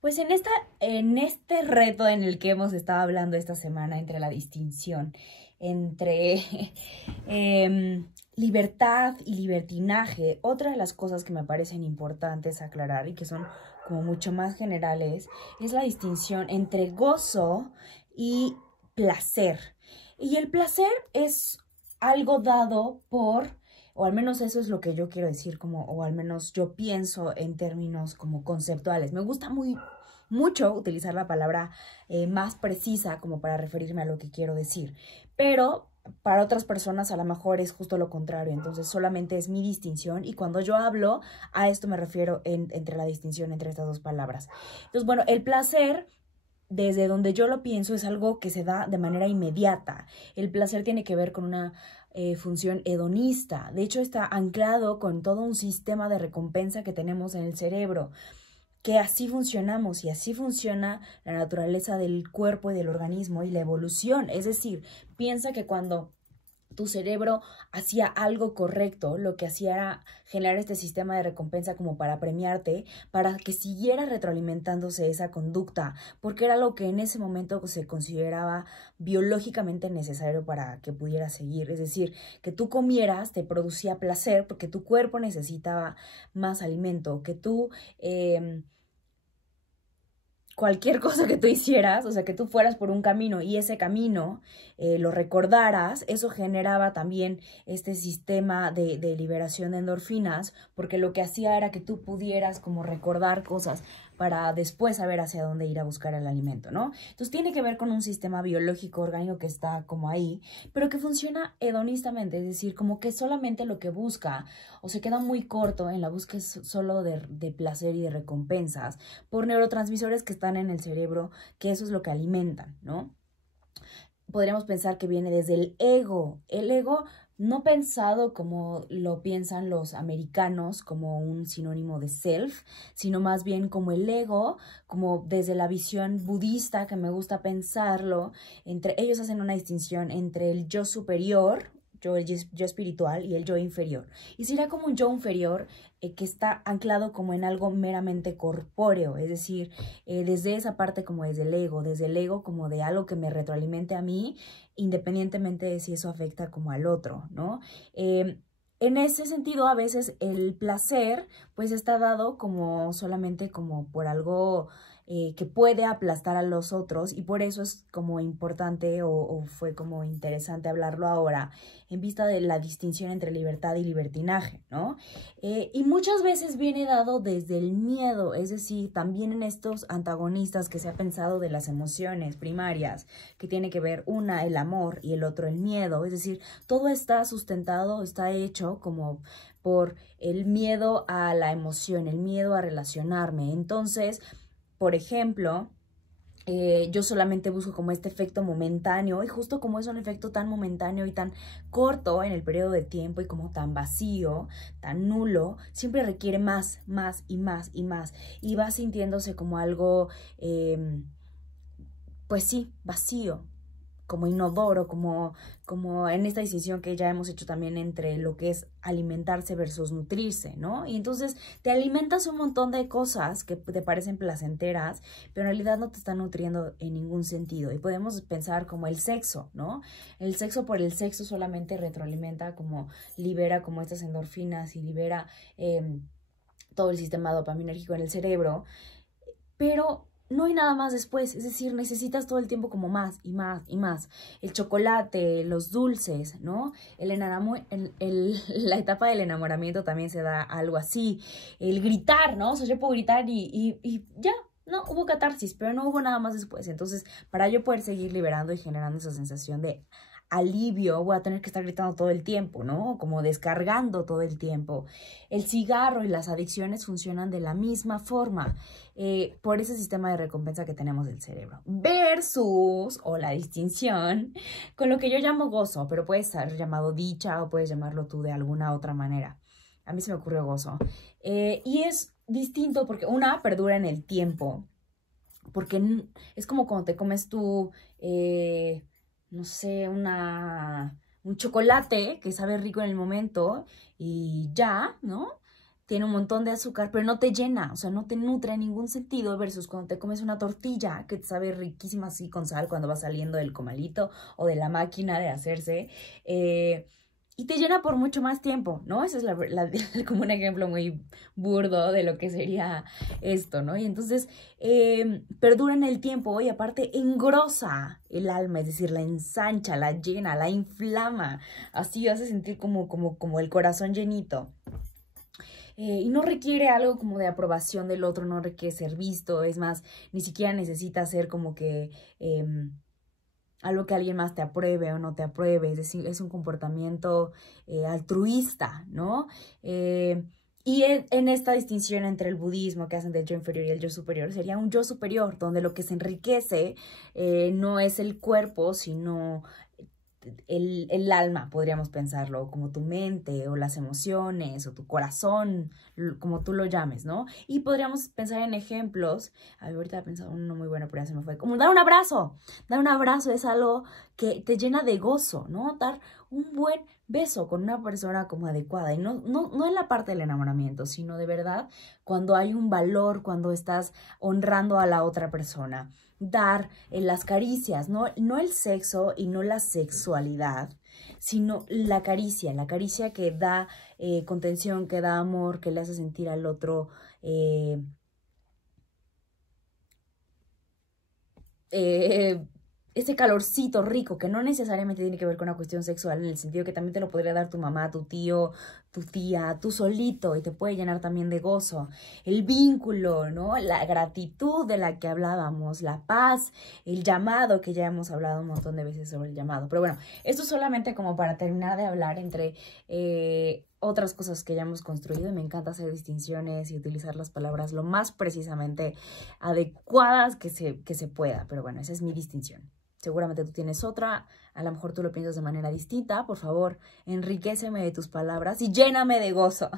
Pues en este reto en el que hemos estado hablando esta semana entre la distinción entre libertad y libertinaje, otra de las cosas que me parecen importantes aclarar y que son como mucho más generales es la distinción entre gozo y placer. Y el placer es algo dado por, o al menos eso es lo que yo quiero decir, como, o al menos yo pienso en términos como conceptuales. Me gusta mucho utilizar la palabra más precisa como para referirme a lo que quiero decir, pero para otras personas a lo mejor es justo lo contrario, entonces solamente es mi distinción y cuando yo hablo a esto me refiero entre la distinción entre estas dos palabras. Entonces, bueno, el placer desde donde yo lo pienso es algo que se da de manera inmediata. El placer tiene que ver con una función hedonista. De hecho, está anclado con todo un sistema de recompensa que tenemos en el cerebro, que así funcionamos y así funciona la naturaleza del cuerpo y del organismo y la evolución. Es decir, piensa que cuando tu cerebro hacía algo correcto, lo que hacía era generar este sistema de recompensa como para premiarte, para que siguiera retroalimentándose esa conducta, porque era lo que en ese momento se consideraba biológicamente necesario para que pudiera seguir. Es decir, que tú comieras te producía placer porque tu cuerpo necesitaba más alimento, que tú cualquier cosa que tú hicieras, o sea, que tú fueras por un camino y ese camino lo recordaras, eso generaba también este sistema de liberación de endorfinas, porque lo que hacía era que tú pudieras como recordar cosas para después saber hacia dónde ir a buscar el alimento, ¿no? Entonces tiene que ver con un sistema biológico orgánico que está como ahí, pero que funciona hedonistamente, es decir, como que solamente lo que busca o se queda muy corto en la búsqueda solo de placer y de recompensas por neurotransmisores que están en el cerebro, que eso es lo que alimentan, ¿no? Podríamos pensar que viene desde el ego no pensado como lo piensan los americanos como un sinónimo de self, sino más bien como el ego, como desde la visión budista que me gusta pensarlo, entre ellos hacen una distinción entre el yo superior, yo espiritual y el yo inferior. Y sería como un yo inferior que está anclado como en algo meramente corpóreo, es decir, desde esa parte como desde el ego como de algo que me retroalimente a mí, independientemente de si eso afecta como al otro, ¿no? En ese sentido, a veces el placer pues está dado como solamente como por algo que puede aplastar a los otros y por eso es como importante o fue como interesante hablarlo ahora en vista de la distinción entre libertad y libertinaje, ¿no? Y muchas veces viene dado desde el miedo, es decir, también en estos antagonistas que se ha pensado de las emociones primarias, que tiene que ver una el amor y el otro el miedo, es decir, todo está sustentado, está hecho como por el miedo a la emoción, el miedo a relacionarme. Entonces, por ejemplo, yo solamente busco como este efecto momentáneo y justo como es un efecto tan momentáneo y tan corto en el periodo de tiempo y como tan vacío, tan nulo, siempre requiere más, más y más y más y va sintiéndose como algo, pues sí, vacío, como inodoro, como en esta decisión que ya hemos hecho también entre lo que es alimentarse versus nutrirse, ¿no? Y entonces te alimentas un montón de cosas que te parecen placenteras, pero en realidad no te están nutriendo en ningún sentido. Y podemos pensar como el sexo, ¿no? El sexo por el sexo solamente retroalimenta, como libera como estas endorfinas y libera todo el sistema dopaminérgico en el cerebro, pero no hay nada más después, es decir, necesitas todo el tiempo como más y más y más. El chocolate, los dulces, ¿no? La etapa del enamoramiento también se da algo así. El gritar, ¿no? O sea, yo puedo gritar y ya, no, hubo catarsis, pero no hubo nada más después. Entonces, para yo poder seguir liberando y generando esa sensación de alivio, voy a tener que estar gritando todo el tiempo, ¿no? Como descargando todo el tiempo. El cigarro y las adicciones funcionan de la misma forma por ese sistema de recompensa que tenemos del cerebro. Versus, o la distinción, con lo que yo llamo gozo, pero puede ser llamado dicha o puedes llamarlo tú de alguna otra manera. A mí se me ocurrió gozo. Y es distinto porque una perdura en el tiempo, porque es como cuando te comes tú no sé, un chocolate que sabe rico en el momento y ya, ¿no? tiene un montón de azúcar, pero no te llena, o sea, no te nutre en ningún sentido, versus cuando te comes una tortilla que te sabe riquísima así con sal cuando va saliendo del comalito o de la máquina de hacerse, y te llena por mucho más tiempo, ¿no? Ese es como un ejemplo muy burdo de lo que sería esto, ¿no? Y entonces perdura en el tiempo y aparte engrosa el alma, es decir, la ensancha, la llena, la inflama, así hace sentir como el corazón llenito. Y no requiere algo como de aprobación del otro, no requiere ser visto, es más, ni siquiera necesita ser como que algo que alguien más te apruebe o no te apruebe, es decir, es un comportamiento altruista, ¿no? Y en esta distinción entre el budismo que hacen del yo inferior y el yo superior, sería un yo superior, donde lo que se enriquece no es el cuerpo, sino el alma, podríamos pensarlo, como tu mente o las emociones o tu corazón, como tú lo llames, ¿no? Y podríamos pensar en ejemplos, a ver, ahorita he pensado uno muy bueno, pero ya se me fue, como dar un abrazo es algo que te llena de gozo, ¿no? Dar un buen beso con una persona como adecuada, y no en la parte del enamoramiento, sino de verdad cuando hay un valor, cuando estás honrando a la otra persona. Dar las caricias, no el sexo y no la sexualidad, sino la caricia que da contención, que da amor, que le hace sentir al otro ese calorcito rico que no necesariamente tiene que ver con una cuestión sexual, en el sentido que también te lo podría dar tu mamá, tu tío, tu tía, tú solito, y te puede llenar también de gozo. El vínculo, ¿no? La gratitud de la que hablábamos, la paz, el llamado, que ya hemos hablado un montón de veces sobre el llamado. Pero bueno, esto solamente como para terminar de hablar entre otras cosas que ya hemos construido, y me encanta hacer distinciones y utilizar las palabras lo más precisamente adecuadas que se pueda. Pero bueno, esa es mi distinción. Seguramente tú tienes otra, a lo mejor tú lo piensas de manera distinta. Por favor, enriquéceme de tus palabras y lléname de gozo.